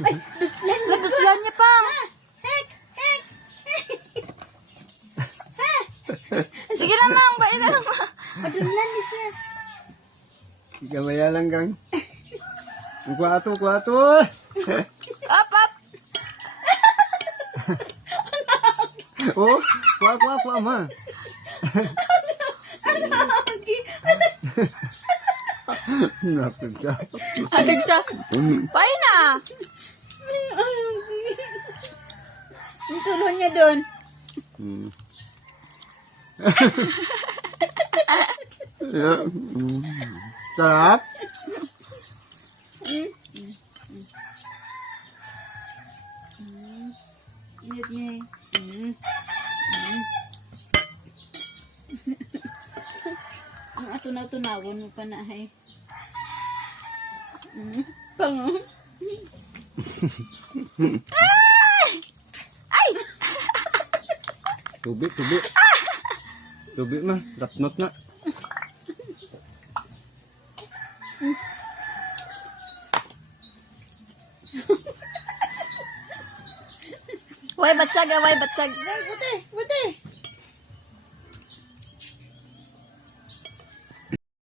Ay, dutlan. Nadutlan niya pa. Hek! Hek! Sige na, Mang. Bait na lang, Ma. Padunlan ni siya. Gamaya lang gang. Ang kwato, kwato. Up, up. Oh, kwa, ma. Napag ka. Adig sa. Bait na. Yung tulo niya doon. Hmm. Yeah. Sarap. Init niya eh. Ang atunaw-tunawon mo pa na eh. Pango. Tubig. Tubig na. Rapnot na. Way, batsag, way, batsag. Butter! Butter!